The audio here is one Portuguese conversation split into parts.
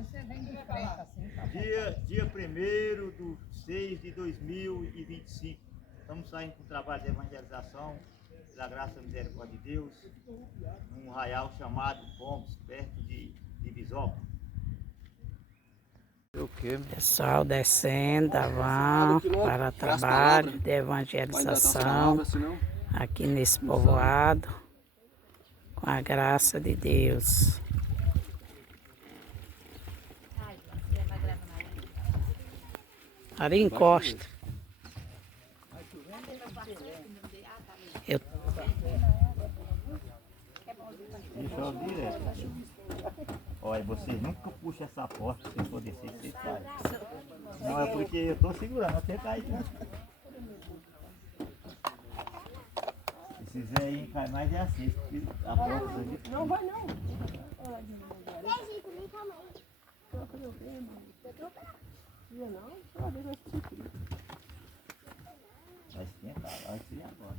Você vem de frente assim, tá bom? Dia 1º de 6 de 2025. Estamos saindo com o trabalho de evangelização, pela graça e misericórdia de Deus, num arraial chamado Pombos, perto de Visópolis. Pessoal descendo da van para trabalho de evangelização aqui nesse povoado, com a graça de Deus. Ali encosta. Chove direto. Olha, vocês nunca puxam essa porta, se for descer, vocês caem. Não, é porque eu estou segurando, até cair. Se fizer aí, cai mais é assim. A porta ali. Não vai não. Vai esquentar, vai esfriar agora.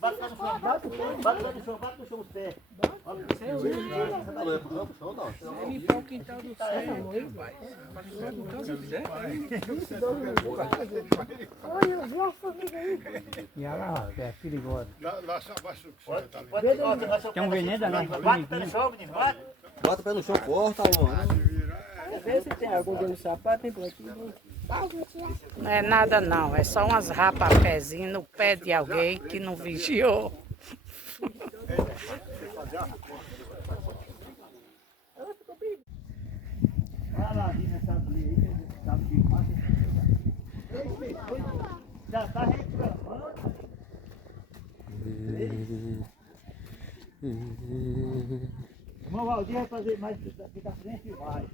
Bate no chão, bate no chão os pés. Você limpar o quintal do céu, aí vai. Então se quiser, E olha lá, é perigoso. Lá abaixo do Tem um veneno lá. Bate o pé no chão, menino, bate. Bota o pé no chão, corta, mano. vê se tem algum dentro do sapato, tem por aqui. Não é nada não, é só umas rapapézinhas no pé de alguém que não vigiou. Vai lá, ali nessa abelha aí, sabe que passa. Já tá reclamando. Irmão Valdir vai fazer mais daqui da frente e vai.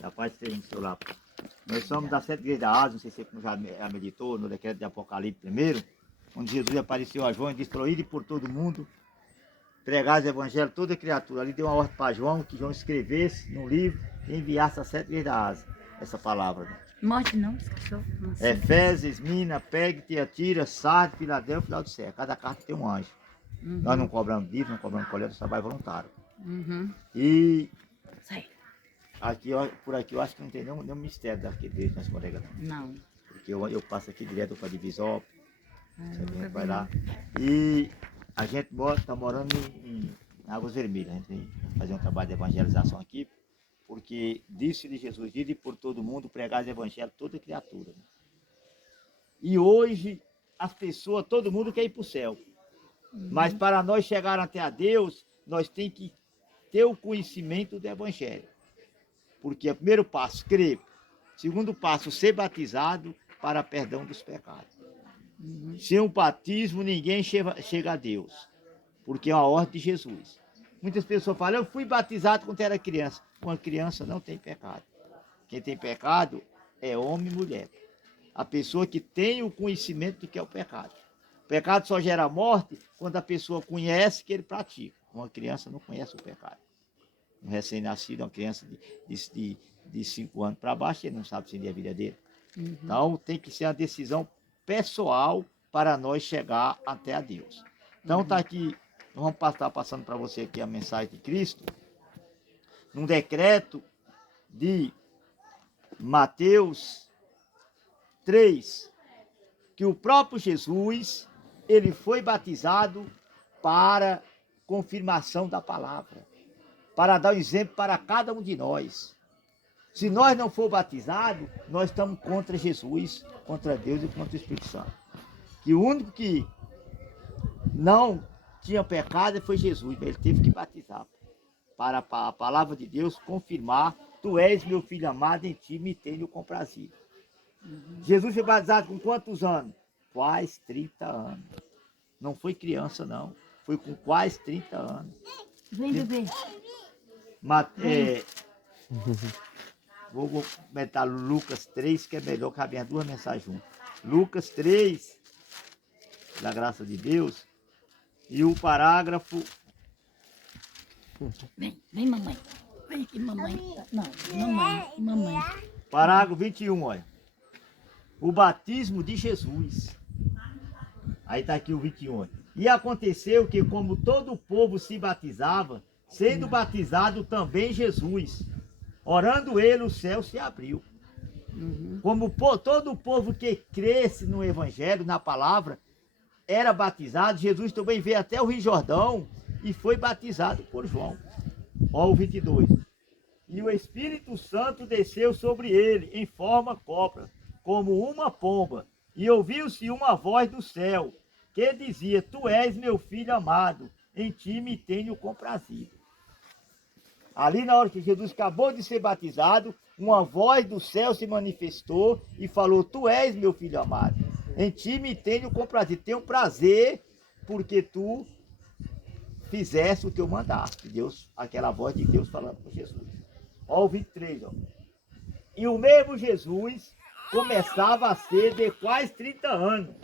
Da paz esteja no seu lar. Nós somos da Sete Igrejas da Ásia, não sei se você já meditou no decreto de Apocalipse primeiro, onde Jesus apareceu a João e disse: "Ide por todo mundo, pregar o evangelho a toda criatura." Ali deu uma ordem para João, que João escrevesse no livro e enviasse a Sete Igrejas da Ásia essa palavra. Né? Morte não, esqueceu. Efésios, Esmina, Pergue, Tiatira, Sardes, Filadélfia e Laodiceia. Cada carta tem um anjo. Nós não cobramos dívidas, não cobramos coleta, trabalho voluntário. E Sai. aqui, ó, por aqui eu acho que não tem nenhum mistério daqui dentro nessa bodega não. Não. Porque eu passo aqui direto para Divisópolis, a gente vai lá. E a gente está morando em Águas Vermelhas. A gente vem fazer um trabalho de evangelização aqui, porque disse-lhe Jesus: "Ide por todo mundo, pregar o evangelho a toda criatura." Né? E hoje as pessoas, todo mundo quer ir para o céu. Mas para nós chegar até a Deus, nós temos que ter o conhecimento do evangelho. Porque o primeiro passo, crer. Segundo passo, ser batizado para perdão dos pecados. Sem o batismo, ninguém chega a Deus. Porque é uma ordem de Jesus. Muitas pessoas falam: "Eu fui batizado quando era criança." Uma criança não tem pecado. Quem tem pecado é homem e mulher. A pessoa que tem o conhecimento do que é o pecado. O pecado só gera morte quando a pessoa conhece que ele pratica. Uma criança não conhece o pecado. Um recém-nascido, uma criança de 5 anos para baixo, ele não sabe se é a vida dele. Então tem que ser uma decisão pessoal para nós chegar até a Deus. Então está aqui, nós vamos estar passando para você aqui a mensagem de Cristo, num decreto de Mateus 3, que o próprio Jesus, ele foi batizado para confirmação da palavra, para dar um exemplo para cada um de nós. Se nós não for batizados, nós estamos contra Jesus, contra Deus e contra o Espírito Santo. Que o único que não tinha pecado foi Jesus, ele teve que batizar, para a palavra de Deus confirmar: "Tu és meu filho amado, em ti me tenho comprazido." Jesus foi batizado com quantos anos? Quase 30 anos. Não foi criança não, foi com quase 30 anos. Vem, bebê. vou comentar Lucas 3, que é melhor que as duas mensagens juntas. Lucas 3, da graça de Deus, e o parágrafo... Vem, mamãe. Vem aqui, mamãe. Não, mamãe. Parágrafo 21, olha. O batismo de Jesus. Aí está aqui o 21. Olha. E aconteceu que, como todo o povo se batizava, sendo batizado também Jesus, orando ele, o céu se abriu. Como todo o povo que cresce no Evangelho, na palavra, era batizado, Jesus também veio até o Rio Jordão e foi batizado por João. Ó, o 22. E o Espírito Santo desceu sobre ele em forma cobra, como uma pomba, e ouviu-se uma voz do céu, que dizia: Tu és meu filho amado, em ti me tenho comprazido. Ali na hora que Jesus acabou de ser batizado, uma voz do céu se manifestou e falou: Tu és meu filho amado, em ti me tenho comprazido. Tenho prazer porque tu fizeste o que eu mandaste. Deus, aquela voz de Deus falando com Jesus. Ó o 23, ó. E o mesmo Jesus começava a ser de quase 30 anos,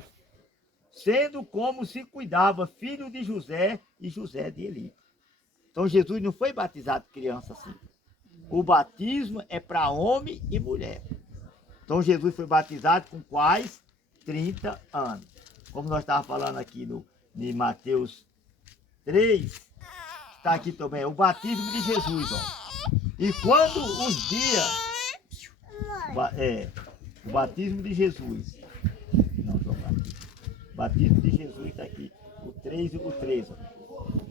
sendo como se cuidava, filho de José e José de Eli. Então Jesus não foi batizado criança assim. O batismo é para homem e mulher. Então Jesus foi batizado com quase 30 anos. Como nós estávamos falando aqui em Mateus 3, está aqui também, o batismo de Jesus, ó. E quando os dias... o batismo de Jesus. Não, João Batista. O batismo de Jesus está aqui. O 3 e o 13.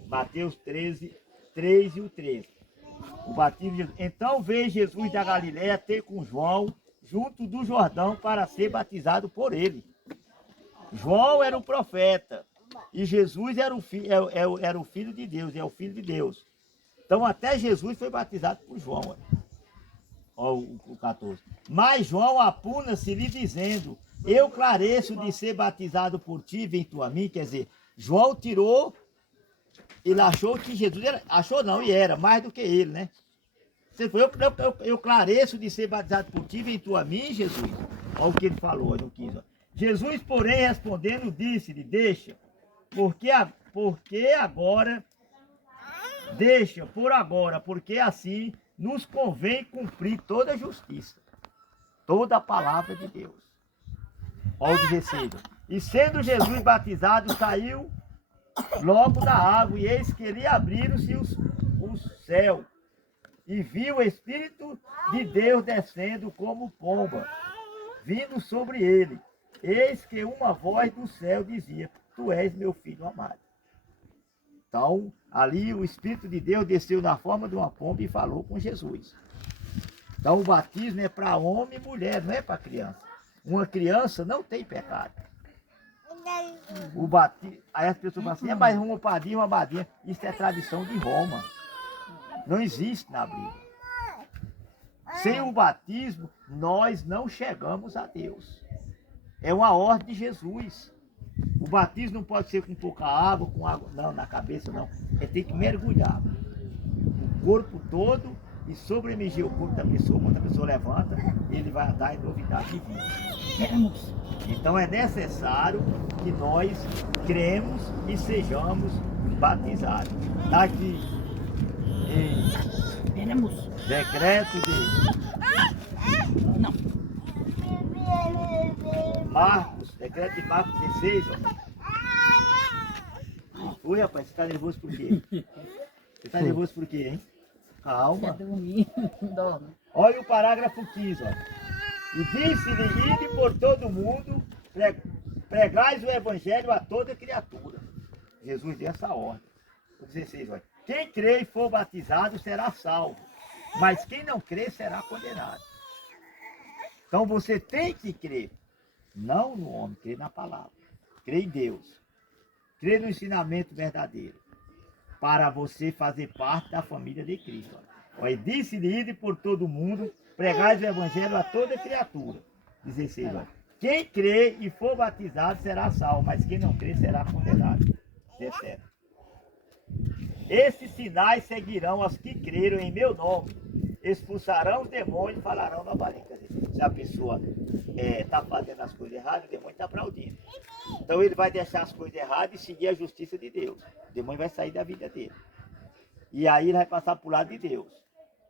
Mateus 13, 3 e o 13. O batismo de Jesus. Então veio Jesus da Galiléia ter com João, junto do Jordão, para ser batizado por ele. João era o profeta. E Jesus era o filho de Deus, é o filho de Deus. Então até Jesus foi batizado por João. Ó, o 14. Mas João apuna-se lhe dizendo: Eu clareço de ser batizado por ti, vem tu a mim. Quer dizer, João tirou, ele achou que Jesus era, achou não, e era mais do que ele, né? Eu clareço de ser batizado por ti, vem tu a mim, Jesus. Olha o que ele falou no 15. Jesus, porém, respondendo, disse-lhe: Deixa, porque agora, deixa por agora, porque assim nos convém cumprir toda a justiça, toda a palavra de Deus. Olha o 16. E sendo Jesus batizado, saiu logo da água, e eis que lhe abriram-se o céu, e viu o Espírito de Deus descendo como pomba, vindo sobre ele. Eis que uma voz do céu dizia: Tu és meu filho amado. Então, ali o Espírito de Deus desceu na forma de uma pomba e falou com Jesus. Então, o batismo é para homem e mulher, não é para criança. Uma criança não tem pecado. O batismo, aí as pessoas falam assim: mas uma padinha, uma badinha. Isso é tradição de Roma. Não existe na Bíblia. Sem o batismo, nós não chegamos a Deus. É uma ordem de Jesus. O batismo não pode ser com pouca água, com água, não, na cabeça não. Tem que mergulhar o corpo todo e sobremergir o corpo da pessoa. Quando a pessoa levanta, ele vai andar em novidade de vida. Então é necessário que nós cremos e sejamos batizados. Está aqui em decreto de... Não. Marcos, decreto de Marcos 16, ó. Oi, rapaz, você tá nervoso por quê? Você tá nervoso por quê, hein? Calma. Olha o parágrafo 15, ó. E disse-lhe: Ide por todo mundo, pregais o evangelho a toda criatura. Jesus deu essa ordem. O 16, olha. Quem crê e for batizado será salvo, mas quem não crê será condenado. Então você tem que crer. Não no homem, crê na palavra. Crê em Deus. Crê no ensinamento verdadeiro. Para você fazer parte da família de Cristo. Olha, disse-lhe: Ide por todo mundo, pregais o evangelho a toda criatura. 16, olha. Quem crê e for batizado será salvo, mas quem não crê será condenado. 17. Esses sinais seguirão aos que creram em meu nome. expulsarão os demônios e falarão nova língua. Quer dizer, se a pessoa está fazendo as coisas erradas, o demônio está aplaudindo. Então ele vai deixar as coisas erradas e seguir a justiça de Deus. O demônio vai sair da vida dele. E aí ele vai passar para o lado de Deus.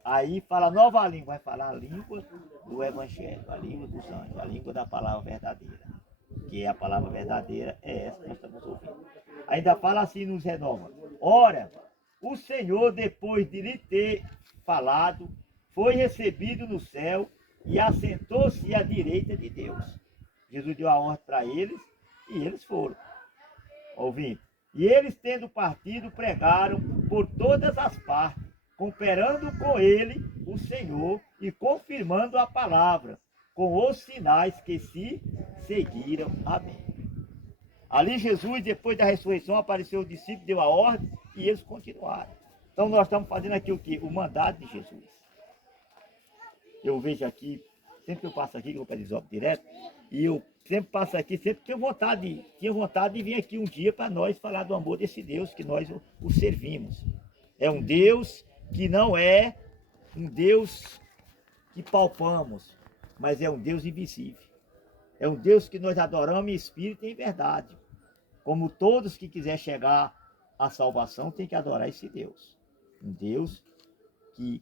Aí fala nova língua, vai falar a língua do Evangelho, a língua dos anjos, a língua da palavra verdadeira. Que a palavra verdadeira é essa que nós estamos ouvindo. Ainda fala assim, nos renova. Ora, o Senhor, depois de lhe ter falado, foi recebido no céu e assentou-se à direita de Deus. Jesus deu a ordem para eles e eles foram. Ouvindo. E eles, tendo partido, pregaram por todas as partes, cooperando com ele, o Senhor, e confirmando a palavra, com os sinais que se seguiram. Amém. Ali Jesus, depois da ressurreição, apareceu o discípulo, deu a ordem, e eles continuaram. Então nós estamos fazendo aqui o quê? O mandado de Jesus. Eu vejo aqui, sempre que eu passo aqui, que eu vou para Isópolis direto, e eu sempre passo aqui, sempre tinha vontade de vir aqui um dia para nós falar do amor desse Deus que nós o servimos. É um Deus que não é um Deus que palpamos, mas é um Deus invisível. É um Deus que nós adoramos em espírito e em verdade. Como todos que quiser chegar à salvação tem que adorar esse Deus. Um Deus que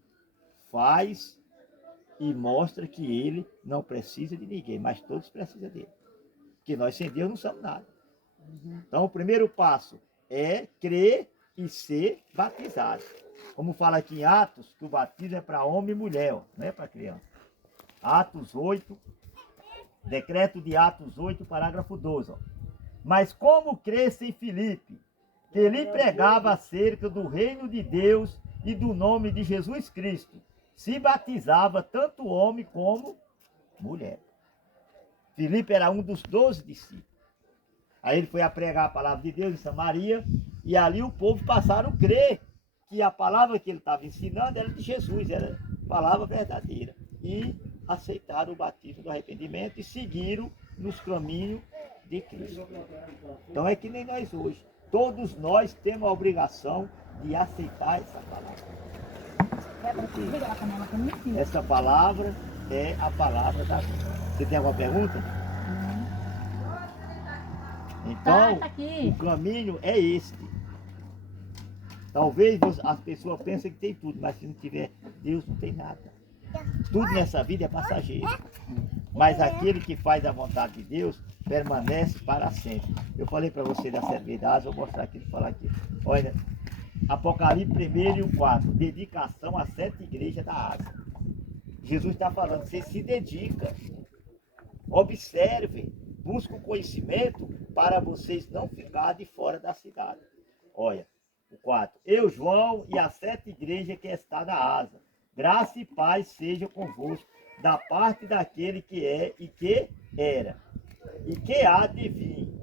faz e mostra que ele não precisa de ninguém, mas todos precisam dele. Porque nós sem Deus não somos nada. Então o primeiro passo é crer e ser batizado. Como fala aqui em Atos, que o batismo é para homem e mulher, ó, não é para criança. Atos 8, decreto de Atos 8, parágrafo 12. Ó. Mas como cresce em Filipe, que lhe pregava acerca do reino de Deus e do nome de Jesus Cristo, se batizava tanto homem como mulher. Filipe era um dos 12 discípulos. Aí ele foi a pregar a palavra de Deus em Samaria, e ali o povo passaram a crer que a palavra que ele estava ensinando era de Jesus, era palavra verdadeira. E aceitaram o batismo do arrependimento e seguiram nos caminhos de Cristo. Então é que nem nós hoje. Todos nós temos a obrigação de aceitar essa palavra. Essa palavra é a palavra da vida. Você tem alguma pergunta? Então, o caminho é este. Talvez as pessoas pensem que tem tudo, mas se não tiver Deus, não tem nada. Tudo nessa vida é passageiro. Mas aquele que faz a vontade de Deus permanece para sempre. Eu falei para você da servidade, vou mostrar aqui, vou falar aqui. Olha, Apocalipse 1 e o 4, dedicação às 7 igrejas da Ásia. Jesus está falando, você se dedica, observe, busque o conhecimento para vocês não ficarem de fora da cidade. Olha, o 4, eu, João, e as 7 igrejas que está na Ásia, graça e paz seja convosco, da parte daquele que é e que era, e que há de vir,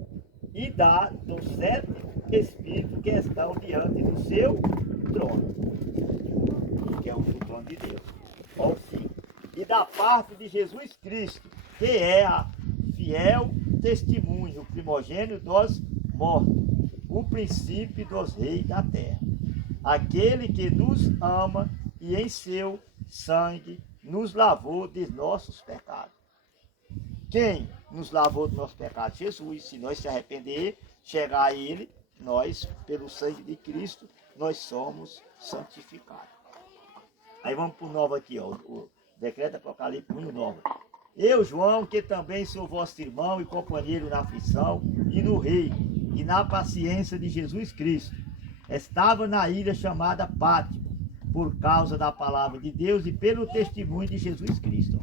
e da dos 7 Espíritos que estão diante do seu trono, que é o trono de Deus. Olha o 5. E da parte de Jesus Cristo, que é a fiel testemunho, o primogênito dos mortos, o princípio dos reis da terra, aquele que nos ama e em seu sangue nos lavou de nossos pecados. Quem nos lavou dos nossos pecados? Jesus. Se nós se arrepender, chegar a ele, nós, pelo sangue de Cristo, nós somos santificados. Aí vamos para o 9 aqui, ó, o decreto Apocalipse 1 e 9. Eu, João, que também sou vosso irmão e companheiro na aflição e no reino e na paciência de Jesus Cristo, estava na ilha chamada Pátimo, por causa da palavra de Deus e pelo testemunho de Jesus Cristo.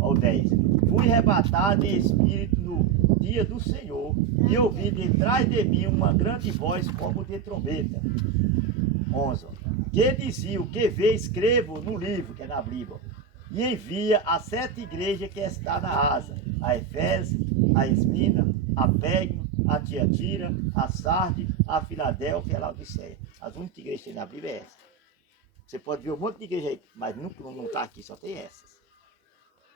Ao 10. Fui arrebatado em espírito no dia do Senhor e ouvi detrás de mim uma grande voz como de trombeta. 11. Que dizia, o que vê, escrevo no livro, que é na Bíblia, e envia a 7 igrejas que está na Ásia, a Efésio, a Esmina, a Pérgamo, a Tiatira, a Sardes, a Filadélfia e a Laodiceia. As únicas igrejas que tem na Bíblia é essa. Você pode ver um monte de igreja aí, mas não está aqui, só tem essas.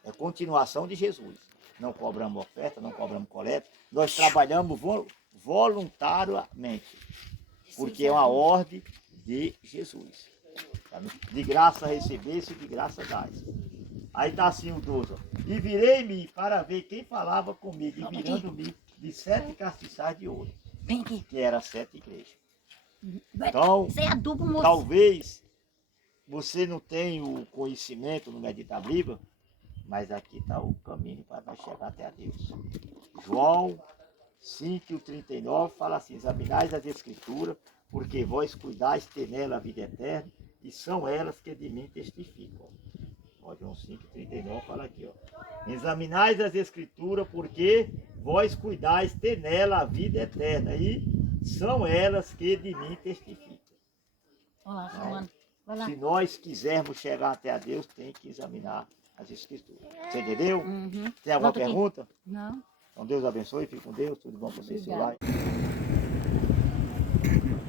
É continuação de Jesus. Não cobramos oferta, não cobramos coleta. Nós trabalhamos voluntariamente, porque é uma ordem de Jesus. Tá? De graça recebesse, de graça dás. Aí está assim o 12. Ó. E virei-me para ver quem falava comigo, e virando-me de 7 castiçais de ouro, Vem aqui. que era 7 igrejas. Então, Você é adubo, moço. talvez você não tenha o conhecimento no meditar a Bíblia, mas aqui está o caminho para nós chegar até a Deus. João 5:39 fala assim: examinais as escrituras, porque vós cuidais ter nela a vida eterna, e são elas que de mim testificam. Ó, João 5:39 fala aqui, ó. Examinais as escrituras, porque vós cuidais ter nela a vida eterna, e são elas que de mim testificam. Olha lá, chamando. Vai lá. Se nós quisermos chegar até a Deus, tem que examinar as escrituras. Você entendeu? Uhum. Tem alguma Volta aqui. pergunta? Não. Então Deus abençoe, fique com Deus, tudo bom para vocês, seu lar.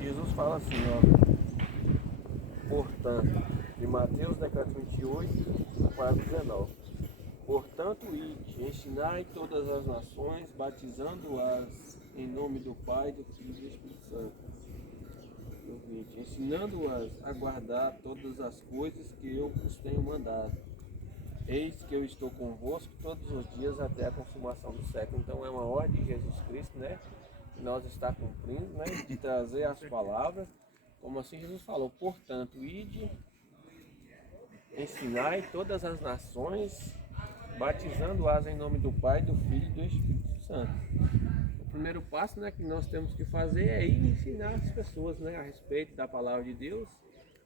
Jesus fala assim, ó. Portanto, de Mateus, decreto 28, 4:19. Portanto, ide, ensinai todas as nações, batizando-as em nome do Pai, do Filho e do Espírito Santo. Ensinando-as a guardar todas as coisas que eu vos tenho mandado. Eis que eu estou convosco todos os dias até a consumação do século. Então é uma ordem de Jesus Cristo, né? Que nós está cumprindo, né? De trazer as palavras, como assim Jesus falou. Portanto, ide, ensinai todas as nações, batizando-as em nome do Pai, do Filho e do Espírito Santo. O primeiro passo, né, que nós temos que fazer é ir ensinar as pessoas, né, a respeito da palavra de Deus,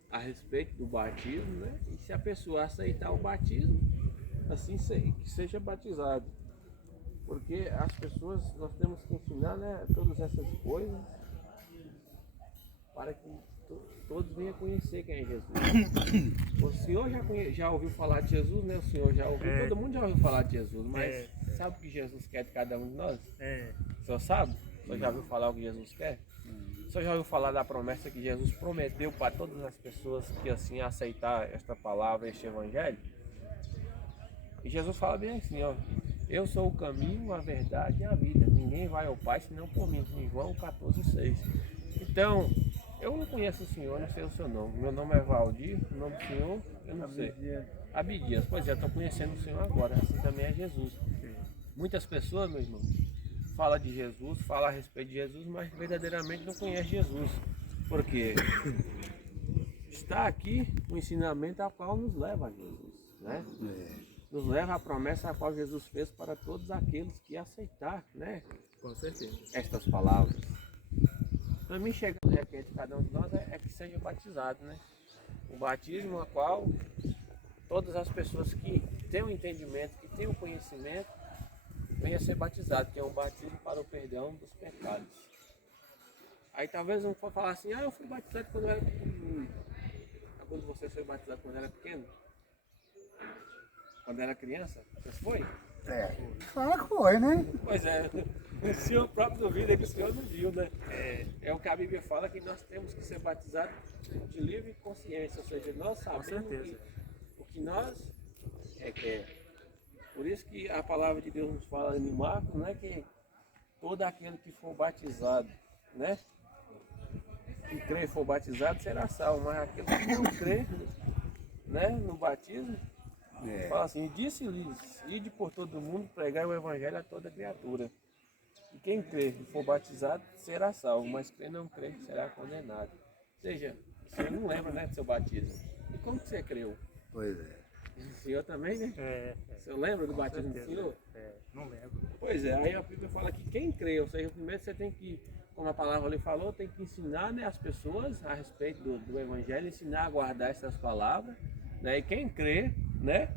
a respeito do batismo, né? E se a pessoa aceitar o batismo, assim que seja batizado. Porque as pessoas, nós temos que ensinar, né, todas essas coisas para que todos venham conhecer quem é Jesus. O senhor já ouviu falar de Jesus, né? O senhor já ouviu, todo mundo já ouviu falar de Jesus, mas sabe o que Jesus quer de cada um de nós? O senhor sabe? O senhor já ouviu falar o que Jesus quer? O senhor já ouviu falar da promessa que Jesus prometeu para todas as pessoas que assim aceitar esta palavra, este evangelho? E Jesus fala bem assim, ó: eu sou o caminho, a verdade e a vida. Ninguém vai ao Pai senão por mim. Em João 14:6. Então, eu não conheço o senhor, não sei o seu nome. Meu nome é Valdir, o nome do senhor eu não sei. Abidias. Pois é, estou conhecendo o senhor agora. Assim também é Jesus. Muitas pessoas, meu irmão, falam de Jesus, falam a respeito de Jesus, mas verdadeiramente não conhecem Jesus. Porque está aqui o ensinamento ao qual nos leva a Jesus, né? Nos leva à promessa a qual Jesus fez para todos aqueles que aceitar, né? Com certeza. Estas palavras. Para mim, chegar no requer de cada um de nós é que seja batizado, né? O batismo a qual todas as pessoas que têm o entendimento, que têm o conhecimento, venham a ser batizados, que é um batismo para o perdão dos pecados. Aí talvez um for falar assim: eu fui batizado quando eu era pequeno. Quando você foi batizado quando era pequeno? Quando era criança? Você foi? Fala que foi, né? Pois é, o senhor próprio duvida que o senhor não viu, né? É o que a Bíblia fala, que nós temos que ser batizados de livre consciência, ou seja, nós sabemos o que nós quer. Por isso que a palavra de Deus nos fala em Marcos, né? Que todo aquele que for batizado, né? Que crê e for batizado será salvo, mas aquele que não crê, né? No batismo, fala assim: disse-lhes, ide por todo mundo, pregar o evangelho a toda criatura. E quem crê e for batizado será salvo, mas quem não crê será condenado. Ou seja, o senhor não lembra, né, do seu batismo. E como que você creu? Pois é. O senhor também, né? O senhor lembra do batismo do senhor? Não lembro. Pois é, aí a Bíblia fala que quem crê, ou seja, primeiro você tem que, como a palavra ali falou, tem que ensinar, né, as pessoas a respeito do evangelho, ensinar a guardar essas palavras, né? E quem crê, né?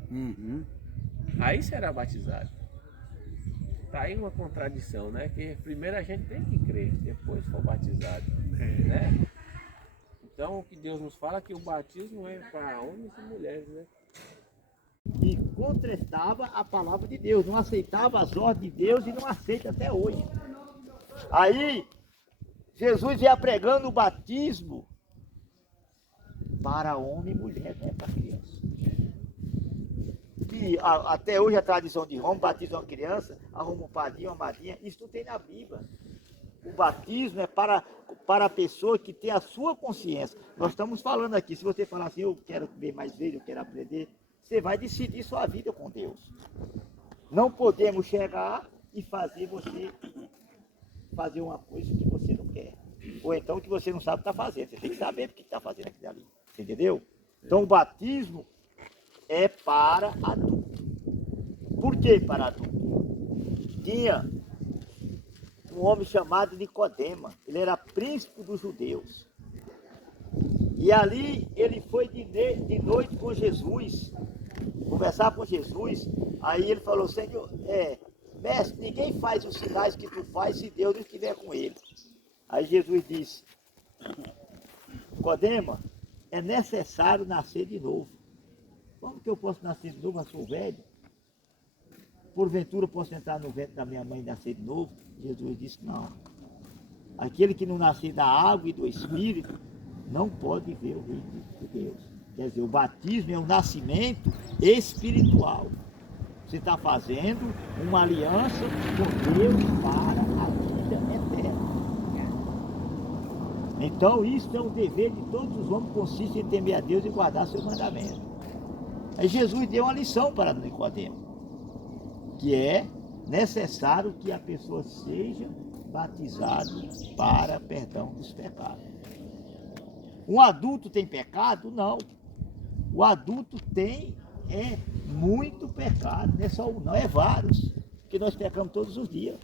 Aí será batizado. Tá aí uma contradição, né? Que primeiro a gente tem que crer, depois for batizado, né? Então o que Deus nos fala é que o batismo é para homens e mulheres, né? E contestava a palavra de Deus, não aceitava as ordens de Deus e não aceita até hoje. Aí, Jesus ia pregando o batismo para homem e mulher, não é para criança. Que até hoje a tradição de Roma, batiza uma criança, arruma um padrinho, uma madrinha, isso tudo tem na Bíblia. O batismo é para para a pessoa que tem a sua consciência. Nós estamos falando aqui, se você falar assim, eu quero ver mais velho, eu quero aprender, você vai decidir sua vida com Deus. Não podemos chegar e fazer você fazer uma coisa que você não quer. Ou então que você não sabe o que está fazendo. Você tem que saber porque está fazendo aquilo ali. Você entendeu? Então o batismo é para adulto. Por que para adulto? Tinha um homem chamado Nicodema. Ele era príncipe dos judeus. E ali ele foi de noite com Jesus, conversar com Jesus. Aí ele falou, Senhor, mestre, ninguém faz os sinais que tu faz se Deus não estiver com ele. Aí Jesus disse, Nicodema, é necessário nascer de novo. Como que eu posso nascer de novo? Eu sou velho. Porventura posso entrar no ventre da minha mãe e nascer de novo? Jesus disse, não. Aquele que não nascer da água e do Espírito não pode ver o reino de Deus. Quer dizer, o batismo é um nascimento espiritual. Você está fazendo uma aliança com Deus para a vida eterna. Então isso é um dever de todos os homens, consiste em temer a Deus e guardar seu mandamento. Aí Jesus deu uma lição para Nicodemo, que é necessário que a pessoa seja batizada para perdão dos pecados. Um adulto tem pecado? Não. O adulto tem muito pecado, não é só um, não, é vários, porque nós pecamos todos os dias.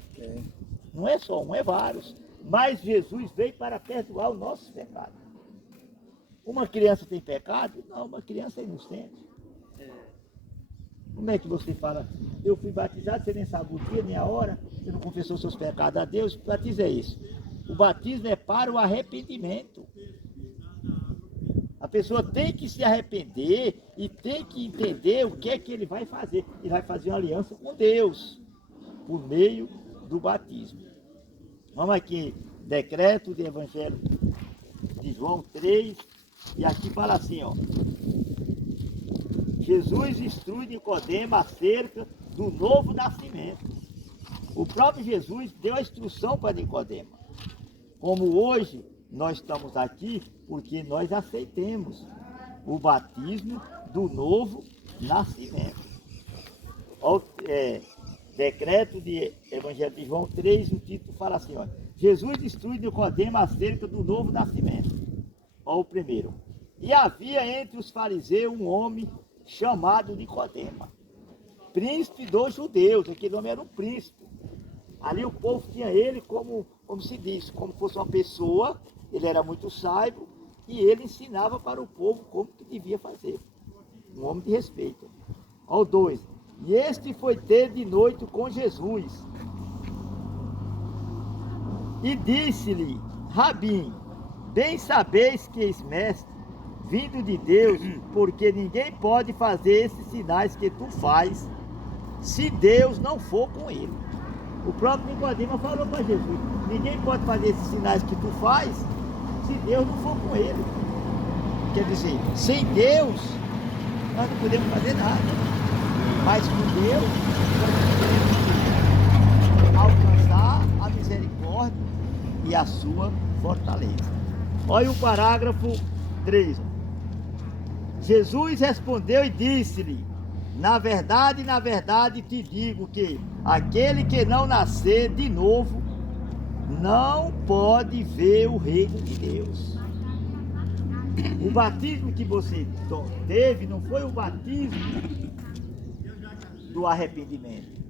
Não é só um, é vários. Mas Jesus veio para perdoar os nossos pecados. Uma criança tem pecado? Não, uma criança é inocente. Como é que você fala, eu fui batizado, você nem sabe o dia, nem a hora, você não confessou seus pecados a Deus? O batismo é isso. O batismo é para o arrependimento. A pessoa tem que se arrepender e tem que entender o que é que ele vai fazer. Ele vai fazer uma aliança com Deus, por meio do batismo. Vamos aqui, decreto de Evangelho de João 3, e aqui fala assim, ó. Jesus instrui Nicodemo acerca do novo nascimento. O próprio Jesus deu a instrução para Nicodemo. Como hoje nós estamos aqui, porque nós aceitemos o batismo do novo nascimento. Decreto de Evangelho de João 3, o título fala assim, ó. Jesus instrui Nicodemo acerca do novo nascimento. Ó, o primeiro. E havia entre os fariseus um homem chamado Nicodemo, príncipe dos judeus. Aquele homem era um príncipe. Ali o povo tinha ele como se diz, como fosse uma pessoa. Ele era muito sábio e ele ensinava para o povo como que devia fazer. Um homem de respeito. Ó, 2. E este foi ter de noite com Jesus. E disse-lhe, Rabim, bem sabeis que és mestre, vindo de Deus, porque ninguém pode fazer esses sinais que tu faz, se Deus não for com ele. O próprio Nicodemo falou para Jesus, ninguém pode fazer esses sinais que tu faz, se Deus não for com ele. Quer dizer, sem Deus, nós não podemos fazer nada. Mas com Deus, nós podemos alcançar a misericórdia e a sua fortaleza. Olha o parágrafo 3. Jesus respondeu e disse-lhe, na verdade te digo que aquele que não nascer de novo não pode ver o reino de Deus. O batismo que você teve não foi o batismo do arrependimento,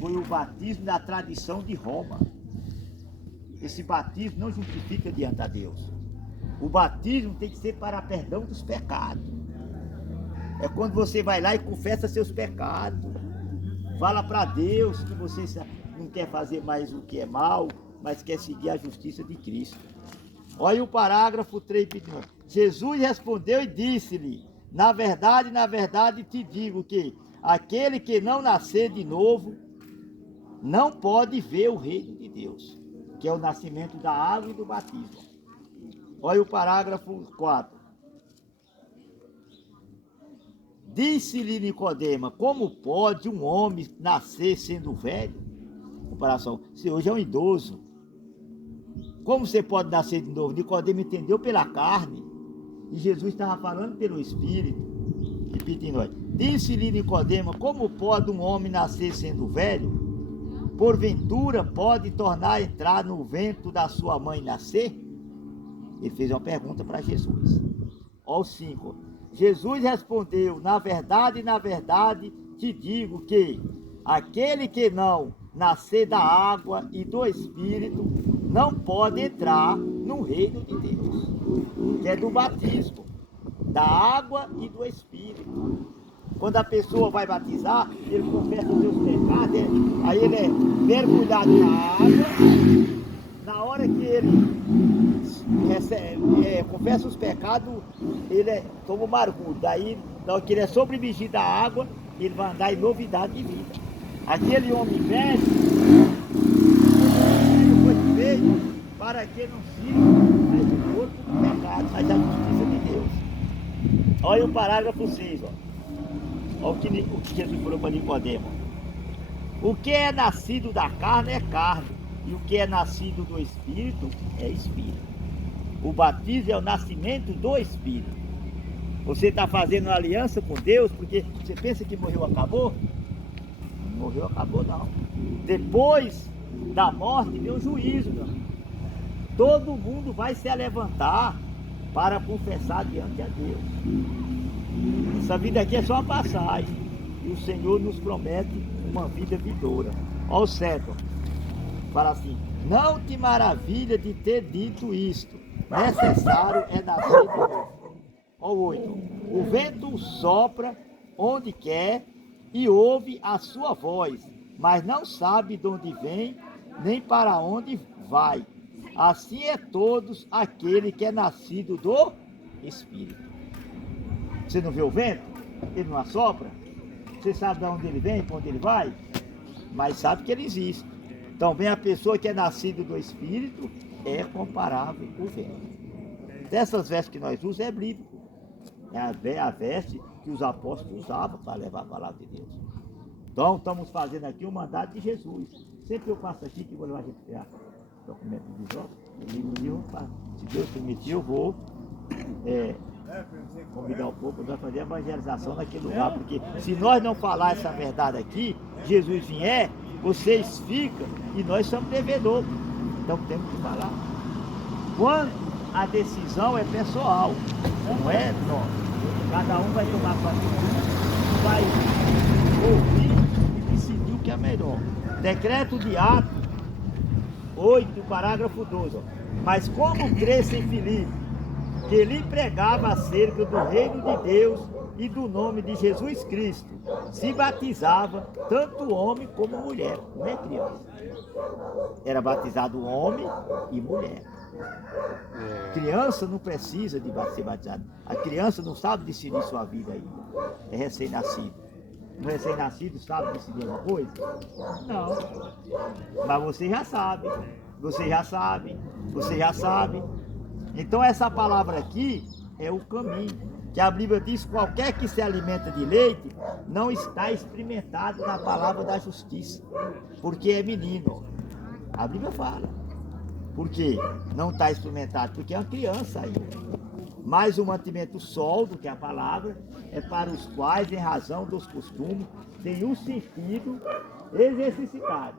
foi o batismo da tradição de Roma. Esse batismo não justifica diante a Deus. O batismo tem que ser para perdão dos pecados. É quando você vai lá e confessa seus pecados, fala para Deus que você não quer fazer mais o que é mal, mas quer seguir a justiça de Cristo. Olha o parágrafo 3. Jesus respondeu e disse-lhe, na verdade te digo que aquele que não nascer de novo não pode ver o reino de Deus, que é o nascimento da água e do batismo. Olha o parágrafo 4. Disse-lhe Nicodemo, como pode um homem nascer sendo velho? Comparação, se hoje é um idoso, Como você pode nascer de novo? Nicodemo entendeu pela carne. E Jesus estava falando pelo Espírito. Repetindo, olha. Disse-lhe Nicodemo, como pode um homem nascer sendo velho? Porventura pode tornar a entrar no ventre da sua mãe e nascer? Ele fez uma pergunta para Jesus. Ó 5. Jesus respondeu, na verdade, te digo que aquele que não nascer da água e do Espírito não pode entrar no reino de Deus. Que é do batismo, da água e do Espírito. Quando a pessoa vai batizar, ele confessa os seus pecados, aí ele é mergulhado na água. Na hora que ele confessa os pecados, ele toma um mergulho. Daí, na hora que ele é sobremergido da água, ele vai andar em novidade de vida. Aquele homem velho, foi feito para que não sirva mais o corpo do pecado, mas a justiça de Deus. Olha o parágrafo 6, ó. Olha o que Jesus falou para Nicodemo. O que é nascido da carne é carne, e o que é nascido do Espírito é Espírito. O batismo é o nascimento do Espírito. Você está fazendo uma aliança com Deus porque você pensa que morreu, acabou? Não morreu, acabou não. Depois da morte vem o juízo, meu amigo. Todo mundo vai se levantar para confessar diante a Deus. Essa vida aqui é só uma passagem. E o Senhor nos promete uma vida vindoura. Olha o 7. Fala assim: não te maravilha de ter dito isto. Necessário é nascer de novo. Olha o 8. O vento sopra onde quer e ouve a sua voz, mas não sabe de onde vem, nem para onde vai. Assim é todos aquele que é nascido do Espírito. Você não vê o vento? Ele não assopra? Você sabe de onde ele vem, para onde ele vai? Mas sabe que ele existe. Então vem a pessoa que é nascida do Espírito, é comparável com o vento. Dessas vestes que nós usamos é bíblico. É a veste que os apóstolos usavam para levar a palavra de Deus. Então estamos fazendo aqui o mandato de Jesus. Sempre eu passo aqui que vou levar a gente criar documento de Jó. Se Deus permitir, eu vou convidar o povo para fazer a evangelização naquele lugar, porque se nós não falar essa verdade aqui, Jesus vier, vocês ficam e nós somos devedores. Então temos que falar. Quando a decisão é pessoal, não é nossa. Cada um vai tomar sua decisão, vai ouvir e decidir o que é melhor. Decreto de Atos 8, parágrafo 12. Mas como cresce em Filipe, que ele pregava acerca do reino de Deus e do nome de Jesus Cristo, se batizava tanto homem como mulher, não é criança. Era batizado homem e mulher. Criança não precisa de ser batizada. A criança não sabe decidir sua vida ainda. É recém-nascido. Um recém-nascido sabe decidir alguma coisa? Não. Mas você já sabe. Você já sabe. Você já sabe. Então essa palavra aqui é o caminho. Que a Bíblia diz: qualquer que se alimenta de leite não está experimentado na palavra da justiça, porque é menino. A Bíblia fala. Por quê? Não está experimentado, porque é uma criança ainda. Mas o mantimento sólido, que é a palavra, é para os quais, em razão dos costumes, tem um sentido exercitado.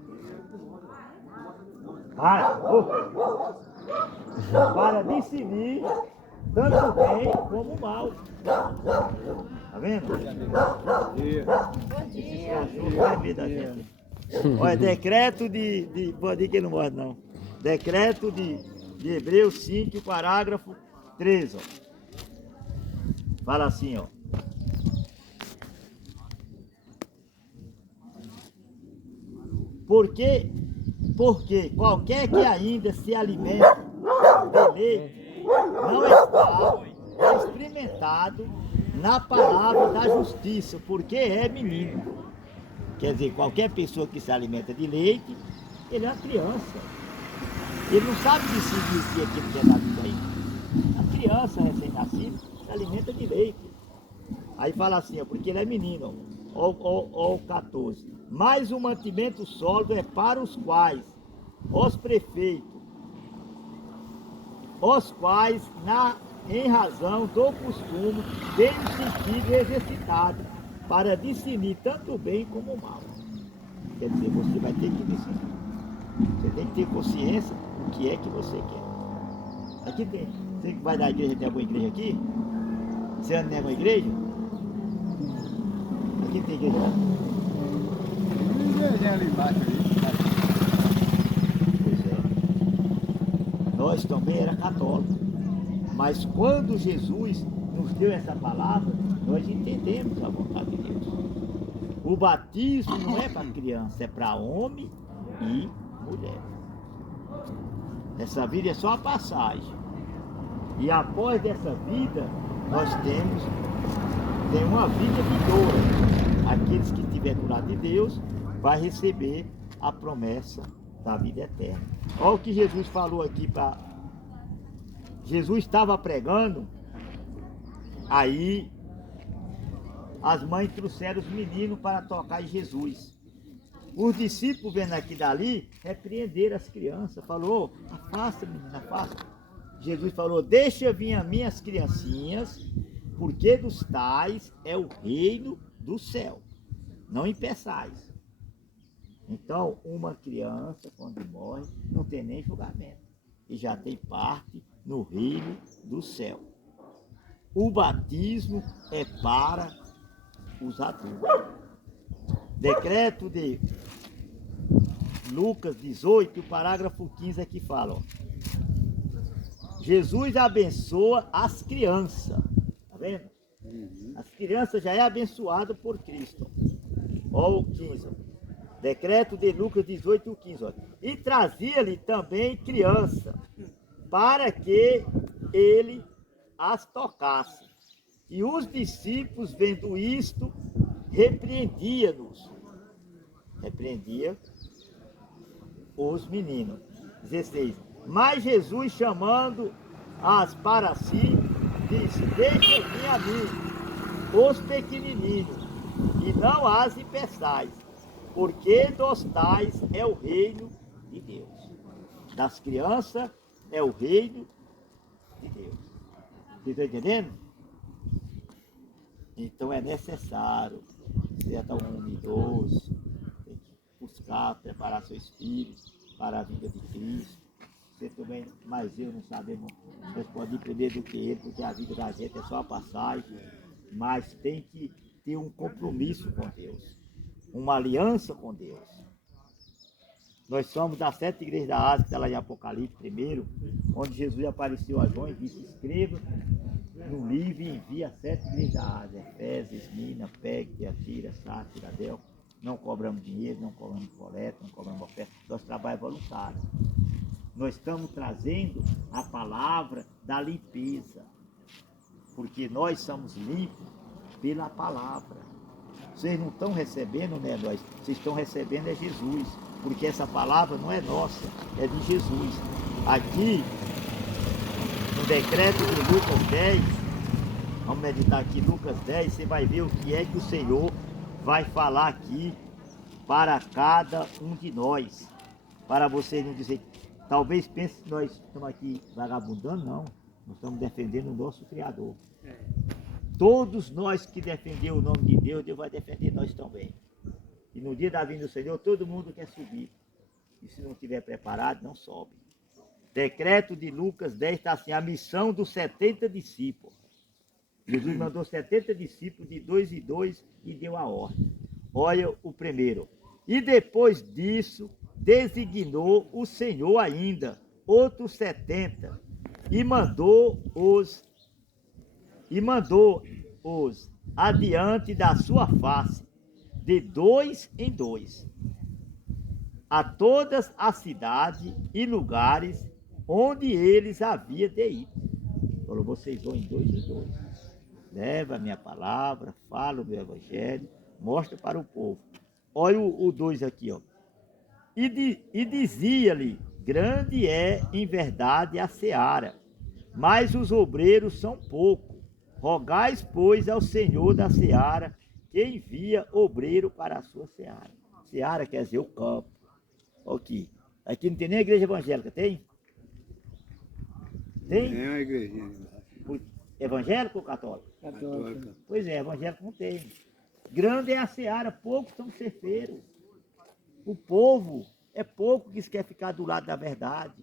Para discernir tanto bem como mal. Tá vendo? Bom dia. Olha, decreto de pode ir que não morre não. Decreto de Hebreus 5, parágrafo 13. Ó. Fala assim, ó. Porque qualquer que ainda se alimenta de leite não está experimentado na palavra da justiça, porque é menino. Quer dizer, qualquer pessoa que se alimenta de leite, ele é uma criança. Ele não sabe decidir o que é aquilo que é na vida aí. A criança recém-nascida se alimenta de leite. Aí fala assim, ó, porque ele é menino, ó, 14. Mas o mantimento sólido é para os quais os prefeitos os quais, em razão do costume, têm o sentido exercitado para discernir tanto o bem como o mal. Quer dizer, você vai ter que discernir. Você tem que ter consciência do que é que você quer. Aqui tem. Você que vai da igreja, tem alguma igreja aqui? Você anda em alguma igreja? Aqui tem igreja? Ninguém ali embaixo ali. Pois é. Nós também era católicos. Mas quando Jesus nos deu essa palavra, nós entendemos a vontade de Deus. O batismo não é para criança, é para homem e mulher. Essa vida é só a passagem. E após dessa vida, nós temos uma vida vindoura. Aqueles que estiverem do lado de Deus vai receber a promessa da vida eterna. Olha o que Jesus falou aqui para... Jesus estava pregando, aí as mães trouxeram os meninos para tocar em Jesus. Os discípulos vendo aqui dali, repreenderam as crianças, falou, afasta menina, afasta. Jesus falou, deixa vir a mim as criancinhas, porque dos tais é o reino do céu. Não impeçais. Então, uma criança, quando morre, não tem nem julgamento. E já tem parte no reino do céu. O batismo é para os adultos. Decreto de Lucas 18, parágrafo 15 aqui fala, ó. Jesus abençoa as crianças. Tá vendo? As crianças já é abençoado por Cristo. Olha o 15. Ó. Decreto de Lucas 18, 15. Ó. E trazia-lhe também criança, para que ele as tocasse. E os discípulos, vendo isto, repreendia-nos. Repreendia os meninos. 16. Mas Jesus, chamando-as para si, disse, deixa vir a mim os pequenininhos, e não as impeçais, porque dos tais é o reino de Deus. Das crianças é o reino de Deus. Vocês estão entendendo? Então é necessário, você já está um homem idoso, tem que buscar, preparar seu espírito para a vida de Cristo. Você também, mas eu não sabemos, nós podemos aprender do que ele, porque a vida da gente é só a passagem, mas tem que ter um compromisso com Deus, uma aliança com Deus. Nós somos das 7 igrejas da Ásia, que está lá em Apocalipse primeiro, onde Jesus apareceu a João e disse, escreva no livro e envia as 7 igrejas da Ásia, Efésios, Esmirna, Pérgamo, Tiatira, Sardes, Filadélfia. Não cobramos dinheiro, não cobramos coleta, não cobramos oferta, nosso trabalho é voluntário. Nós estamos trazendo a palavra da limpeza, porque nós somos limpos pela palavra. Vocês não estão recebendo, né, nós? Vocês estão recebendo é Jesus, porque essa palavra não é nossa, é de Jesus. Aqui, no decreto de Lucas 10, vamos meditar aqui, Lucas 10, você vai ver o que é que o Senhor vai falar aqui para cada um de nós, para vocês não dizer, talvez pense que nós estamos aqui vagabundando, não, nós estamos defendendo o nosso Criador. Todos nós que defendemos o nome de Deus, Deus vai defender nós também. E no dia da vinda do Senhor, todo mundo quer subir. E se não estiver preparado, não sobe. Decreto de Lucas 10 está assim, a missão dos 70 discípulos. Jesus mandou 70 discípulos de 2 em 2 e deu a ordem. Olha o primeiro. E depois disso, designou o Senhor ainda outros 70 e mandou-os adiante da sua face, de 2 em 2, a todas as cidades e lugares onde eles haviam de ir. Falou, vocês vão em 2 em 2. Leva a minha palavra, fala o meu evangelho, mostra para o povo. Olha o 2 aqui, ó. E dizia-lhe, grande é em verdade a seara, mas os obreiros são poucos. Rogais, pois, ao Senhor da seara, que envia obreiro para a sua seara. Seara quer dizer o campo. Aqui não tem nem igreja evangélica, tem? Tem? Tem uma igrejinha lá. Evangélico ou católico? Católica. Pois é, evangélico não tem. Grande é a seara, poucos são ceifeiros. O povo é pouco que quer ficar do lado da verdade.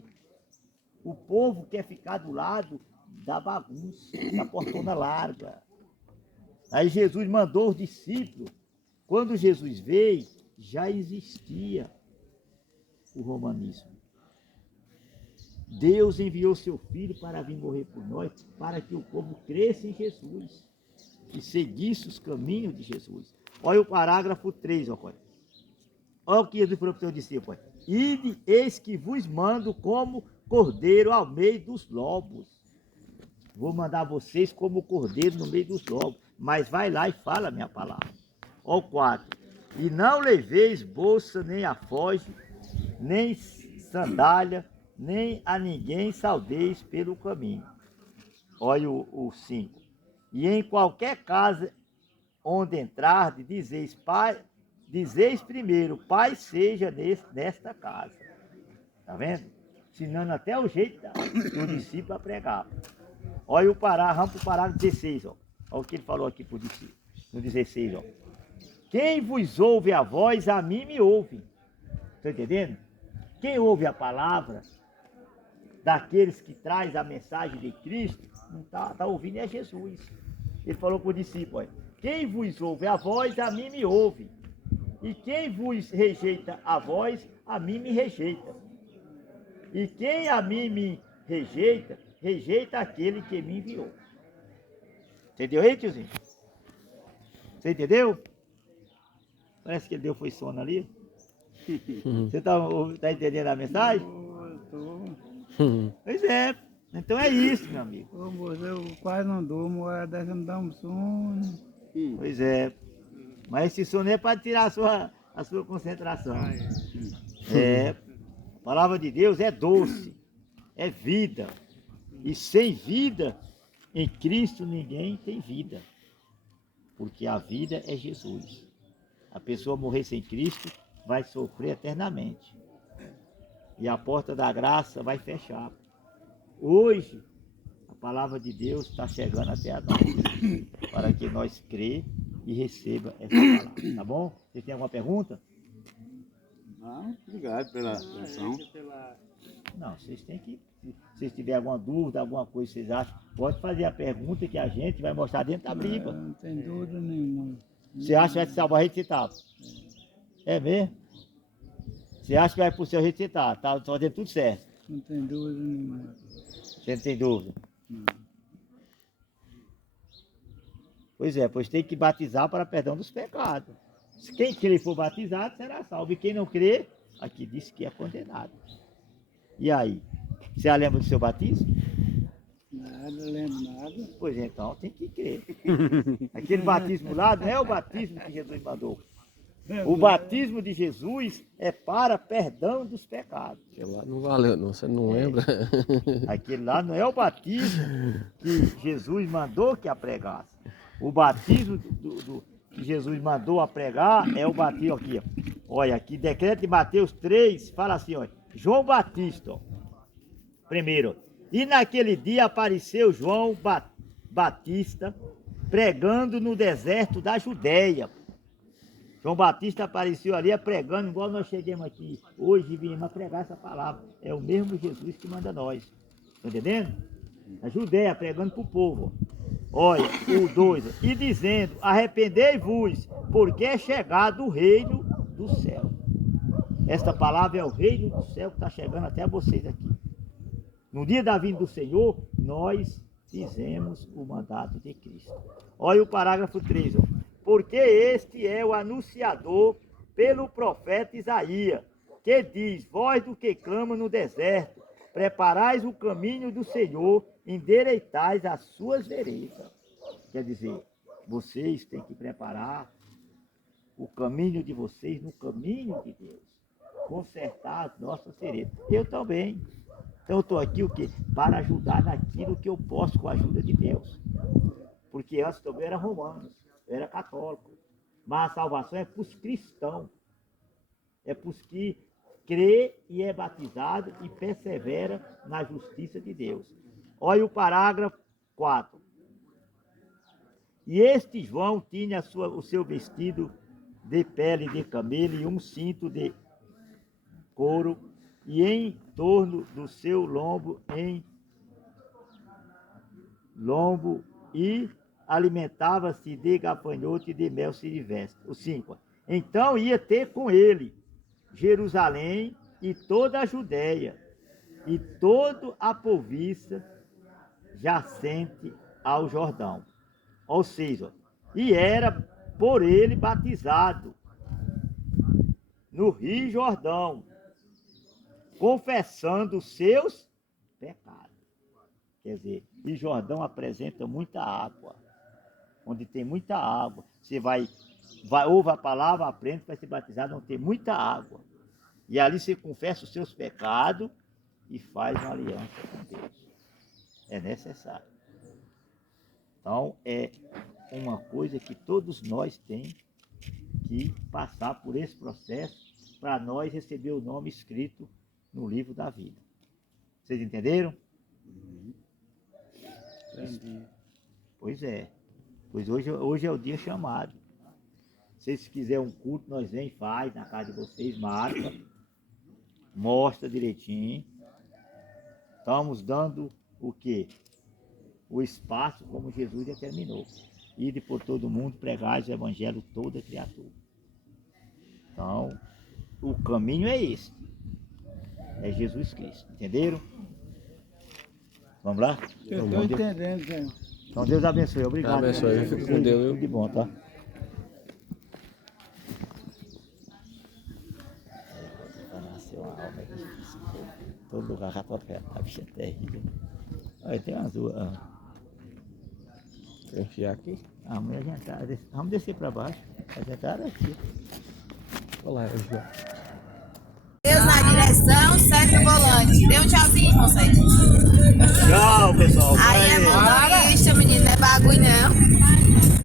O povo quer ficar do lado da bagunça, da portona larga. Aí Jesus mandou os discípulos. Quando Jesus veio, já existia o romanismo. Deus enviou seu Filho para vir morrer por nós, para que o povo cresça em Jesus e seguisse os caminhos de Jesus. Olha o parágrafo 3, ó, pai. Olha o que Jesus falou para o seu discípulo. Ide, eis que vos mando como cordeiro ao meio dos lobos. Vou mandar vocês como cordeiro no meio dos lobos. Mas vai lá e fala a minha palavra. Olha o 4. E não leveis bolsa, nem afoge, nem sandália, nem a ninguém saudeis pelo caminho. Olha o 5. E em qualquer casa onde entrardes, dizeis primeiro, Pai seja nesta casa. Está vendo? Ensinando até o jeito do discípulo a pregar. Olha vamos para o parágrafo 16, ó. Olha o que ele falou aqui para o discípulo. No 16, ó. Quem vos ouve a voz, a mim me ouve. Está entendendo? Quem ouve a palavra daqueles que traz a mensagem de Cristo, não está ouvindo é Jesus. Ele falou para o discípulo, olha, quem vos ouve a voz, a mim me ouve. E quem vos rejeita a voz, a mim me rejeita. E quem a mim me rejeita, rejeita aquele que me enviou. Entendeu aí, tiozinho? Você entendeu? Parece que ele deu foi sono ali. Você tá entendendo a mensagem? Pois é. Então é isso, meu amigo. Ô, moço, eu quase não durmo, hora dessa me dá um sono. Pois é. Mas esse sono é para tirar a sua concentração. É. A palavra de Deus é doce, é vida. E sem vida, em Cristo ninguém tem vida. Porque a vida é Jesus. A pessoa morrer sem Cristo vai sofrer eternamente. E a porta da graça vai fechar. Hoje, a palavra de Deus está chegando até a nós, para que nós crê e receba essa palavra, tá bom? Você tem alguma pergunta? Não, obrigado pela atenção. Não, vocês têm que, se vocês tiverem alguma dúvida, alguma coisa que vocês acham, pode fazer a pergunta que a gente vai mostrar dentro da Bíblia. Não tem dúvida nenhuma. Você acha que vai te salvar a recitar? É mesmo? Você acha que vai pro seu recitar? Tá fazendo tudo certo? Não tem dúvida nenhuma. Você não tem dúvida? Pois é, pois tem que batizar para perdão dos pecados. Se quem crer for batizado, será salvo. E quem não crer, aqui diz que é condenado. E aí? Você lembra do seu batismo? Nada, lembro nada. Pois então, tem que crer. Aquele batismo lá não é o batismo que Jesus mandou. O batismo de Jesus é para perdão dos pecados. Aquele lá não valeu, não, você não lembra? Aquele lá não é o batismo que Jesus mandou que a pregasse. O batismo que Jesus mandou a pregar é o batismo aqui, ó. Olha, aqui, decreto de Mateus 3, fala assim, ó. João Batista, ó. Primeiro, e naquele dia apareceu João Batista pregando no deserto da Judéia. João Batista apareceu ali pregando, igual nós chegamos aqui hoje e viemos a pregar essa palavra. É o mesmo Jesus que manda nós. Está entendendo? A Judéia pregando para o povo. Olha, o 2. E dizendo, arrependei-vos, porque é chegado o reino do céu. Esta palavra é o reino do céu que está chegando até vocês aqui. No dia da vinda do Senhor, nós fizemos o mandato de Cristo. Olha o parágrafo 3, ó. Porque este é o anunciador pelo profeta Isaías, que diz, voz do que clama no deserto, preparais o caminho do Senhor, endireitais as suas veredas. Quer dizer, vocês têm que preparar o caminho de vocês no caminho de Deus. Consertar as nossas veredas. Eu também. Então eu estou aqui o quê? Para ajudar naquilo que eu posso com a ajuda de Deus. Porque antes também era romano, eu era católico. Mas a salvação é para os cristãos. É para os que crê e é batizado e persevera na justiça de Deus. Olha o parágrafo 4. E este João tinha o seu vestido de pele de camelo e um cinto de couro, e em torno do seu lombo, e alimentava-se de gafanhoto e de mel silvestre. O 5. Então ia ter com ele Jerusalém e toda a Judéia e toda a província jacente ao Jordão. Ou seja, e era por ele batizado no Rio Jordão, confessando os seus pecados. Quer dizer, Rio Jordão apresenta muita água. Onde tem muita água, você vai ouve a palavra, aprende, vai ser batizado, onde tem muita água. E ali você confessa os seus pecados e faz uma aliança com Deus. É necessário. Então, é uma coisa que todos nós temos que passar por esse processo para nós receber o nome escrito no livro da vida. Vocês entenderam? Entendi. Pois é. Pois hoje é o dia chamado. Se quiser um culto, nós vem, faz na casa de vocês, marca, mostra direitinho. Estamos dando o quê? O espaço como Jesus determinou. Ide por todo mundo, pregai o evangelho toda criatura. Então, o caminho é esse. É Jesus Cristo. Entenderam? Vamos lá? Eu estou entendendo, Senhor. Então Deus abençoe. Obrigado. Deus abençoe. Fico com Deus. Tudo de bom, tá? Nasceu uma alma difícil. Todo lugar já está perto. A bicha é terrível. Aí tem umas duas. Vou enfiar aqui. Amanhã a gente tá, vamos descer para baixo. A gente tá aqui. Olha lá, João. Deus na direção, 7